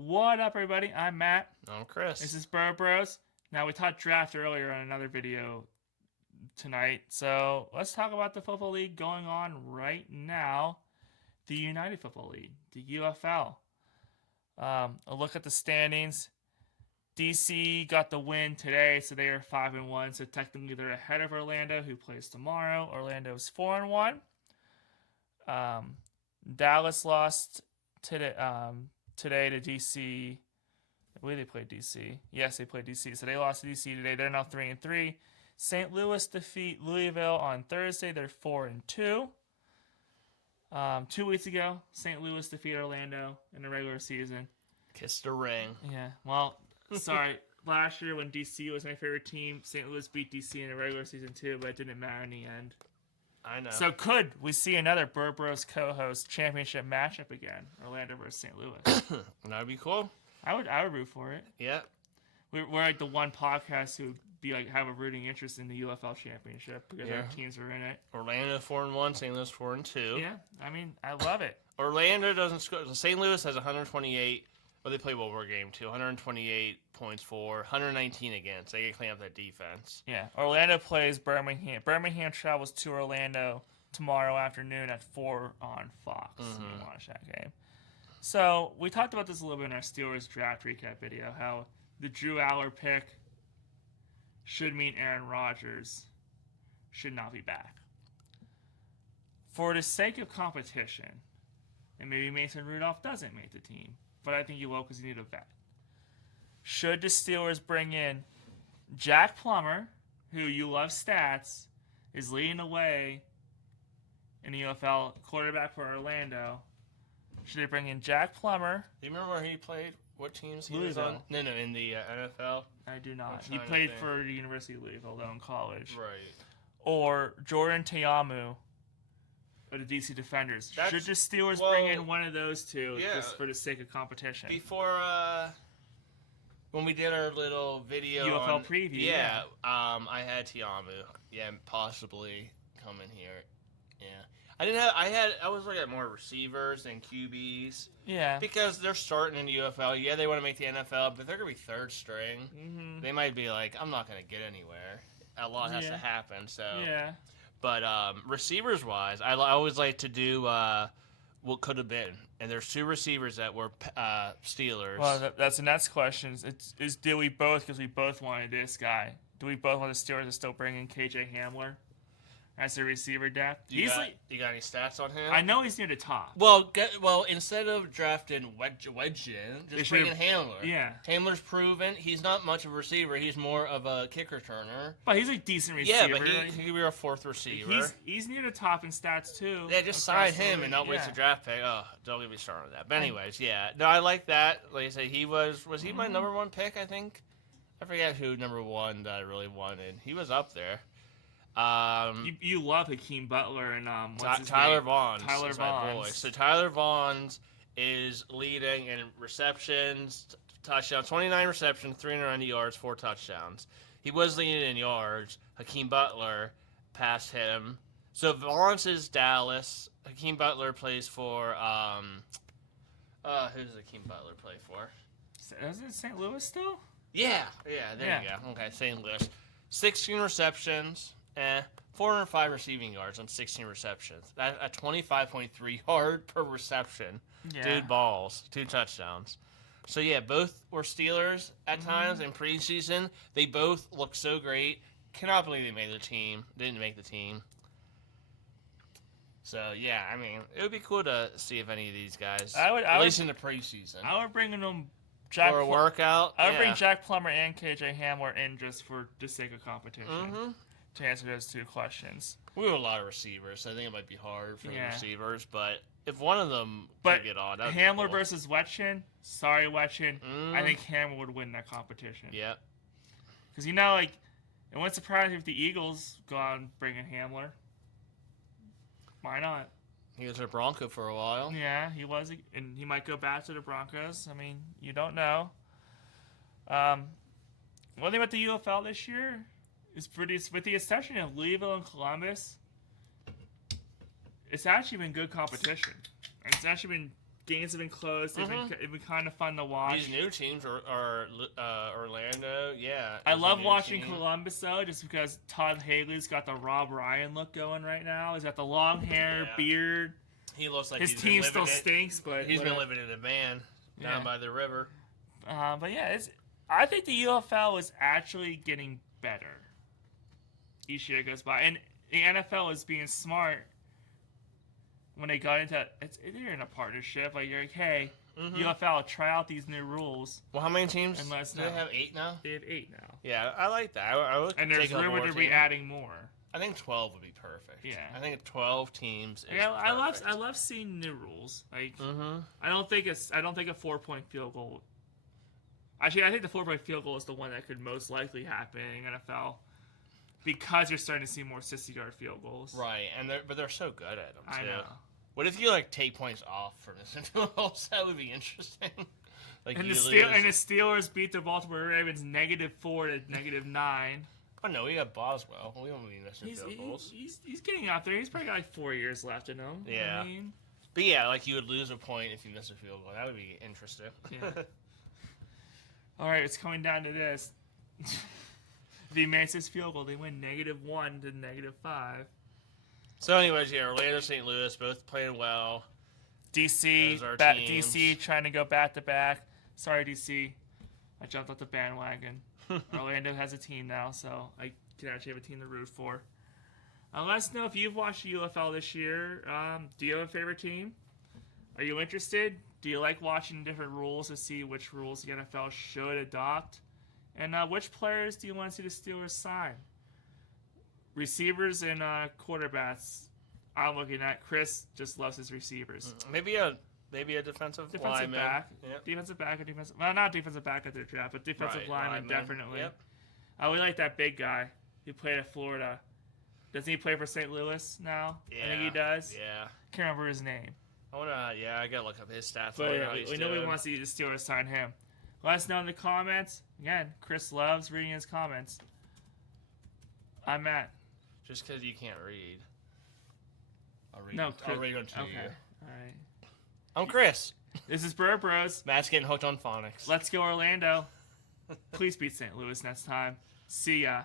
What up, everybody? I'm Matt. I'm Chris. This is Burgh Bros. Now, we talked draft earlier on another video tonight, so let's talk about the Football League going on right now. The United Football League, the UFL. A look at the standings. DC got the win today, so they are 5-1. So technically, they're ahead of Orlando, who plays tomorrow. Orlando's 4-1. Dallas lost today to DC. I believe they played DC. Yes, they played DC. So they lost to DC today. They're now 3-3. St. Louis defeat Louisville on Thursday. They're 4-2. 2 weeks ago, St. Louis defeated Orlando in the regular season. Kiss the ring. Yeah. Well, sorry. Last year when DC was my favorite team, St. Louis beat DC in the regular season too, but it didn't matter in the end. I know. So could we see another Burgh Bros co-host championship matchup again? Orlando versus St. Louis. That'd be cool. I would root for it. Yeah. We're like the one podcast who would be like have a rooting interest in the UFL championship because our teams are in it. Orlando 4-1, St. Louis 4-2. Yeah, I mean, I love it. Orlando doesn't score. St. Louis has 128. Well, they play one more game too. 128 points for, 119 against. They can clean up that defense. Yeah, Orlando plays Birmingham. Birmingham travels to Orlando tomorrow afternoon at 4 on Fox. You can watch that game. So we talked about this a little bit in our Steelers draft recap video. How the Drew Aller pick should mean Aaron Rodgers should not be back. For the sake of competition, and maybe Mason Rudolph doesn't make the team, but I think you will because you need a vet. Should the Steelers bring in Jack Plummer, who you love stats, is leading the way in the UFL, quarterback for Orlando. Should they bring in Jack Plummer? Do you remember where he played? What teams he Louisville. was on? No, in the NFL. I do not. I'm He trying to played think. for the University of Louisville, though, in college. Right. Or Jordan Teamu of the DC Defenders. Should the Steelers bring in one of those two just for the sake of competition? Before, when we did our little video UFL preview, I had Tiamu, possibly coming here, I was looking at more receivers and QBs, because they're starting in the UFL. Yeah, they want to make the NFL, but they're gonna be third string. Mm-hmm. They might be like, I'm not gonna get anywhere. A lot has to happen. So but receivers wise, I always like to do what could have been. And there's two receivers that were Steelers. Well, that's the next question. Do we both, because we both wanted this guy, do we both want the Steelers to still bring in KJ Hamler as a receiver depth? You got any stats on him? I know he's near the top. Well, instead of drafting Wedge just bring in Hamler. Yeah. Hamler's proven. He's not much of a receiver. He's more of a kick returner. But he's a decent receiver. Yeah, but he could be a fourth receiver. He's near the top in stats, too. Yeah, just sign him and not waste a draft pick. Oh, don't get me started on that. But anyways, no, I like that. Like I said, he was he my number one pick, I think? I forget who number one that I really wanted. He was up there. You love Hakeem Butler and Tyler Vaughn. Tyler Vaughn. So Tyler Vaughn is leading in receptions, touchdowns, 29 receptions, 390 yards, 4 touchdowns. He was leading in yards. Hakeem Butler passed him. So Vaughn's is Dallas. Hakeem Butler plays for who does Hakeem Butler play for? Is it St. Louis still? Yeah, there you go. Okay, St. Louis. 16 receptions. 405 receiving yards on 16 receptions. That's a 25.3 yard per reception. Yeah. Dude balls. 2 touchdowns. So, both were Steelers at times in preseason. They both looked so great. Cannot believe they made the team. Didn't make the team. So, I mean, it would be cool to see if any of these guys, at least in the preseason. I would bring them for a workout. I would bring Jack Plummer and KJ Hamler in just for the sake of competition. Mm-hmm. To answer those 2 questions. We have a lot of receivers, so I think it might be hard for the receivers, but if one of them could get on, that would Hamler be cool. versus Wetchin, sorry Wetchin, I think Hamler would win that competition. Yeah. Because it wouldn't surprise me if the Eagles go out and bring in Hamler. Why not? He was a Bronco for a while. Yeah, he was, and he might go back to the Broncos. I mean, you don't know. One thing about the UFL this year is with the exception of Louisville and Columbus, it's actually been good competition. And it's actually been games have been close. They've been kind of fun to watch. These new teams are Orlando. Yeah, I love watching Columbus though, just because Todd Haley's got the Rob Ryan look going right now. He's got the long hair, beard. He looks like his team still stinks, but he's been living in a van down by the river. But yeah, I think the UFL is actually getting better each year goes by, and the NFL is being smart when they got into they're in a partnership. Like you're like, hey, UFL, try out these new rules. Well, how many teams? Do they have 8 now? They have 8 now. Yeah, I like that. I would and there's rumored to be adding more. I think 12 would be perfect. Yeah, I think 12 teams. I love seeing new rules. Like I don't think a 4-point field goal. Actually, I think the 4-point field goal is the one that could most likely happen in NFL. Because you're starting to see more 60-yard field goals, right? But they're so good at them too. I know. What if you take points off from missing field goals? That would be interesting. And the Steelers beat the Baltimore Ravens -4 to -9. Oh no, we got Boswell. We don't be missing field goals. He's getting out there. He's probably got 4 years left in him. Yeah. But yeah, you would lose a point if you miss a field goal. That would be interesting. Yeah. All right, it's coming down to this. If he makes his field goal, they win -1 to -5. So, anyways, Orlando, St. Louis, both playing well. DC trying to go back to back. Sorry, DC, I jumped off the bandwagon. Orlando has a team now, so I can actually have a team to root for. Let us know if you've watched the UFL this year. Do you have a favorite team? Are you interested? Do you like watching different rules to see which rules the NFL should adopt? And which players do you want to see the Steelers sign? Receivers and quarterbacks. I'm looking at Chris. Just loves his receivers. Maybe a defensive lineman. Back. Yep. Defensive back or defensive. Well, not defensive back at their draft, but defensive lineman definitely. Yep. We like that big guy who played at Florida. Doesn't he play for St. Louis now? Yeah. I think he does. Yeah. Can't remember his name. I gotta look up his stats. But we know we want to see the Steelers sign him. Let us know in the comments. Again, Chris loves reading his comments. I'm Matt. Just because you can't read. I'll read them to you. All right. I'm Chris. This is Burgh Bros. Matt's getting hooked on phonics. Let's go Orlando. Please beat St. Louis next time. See ya.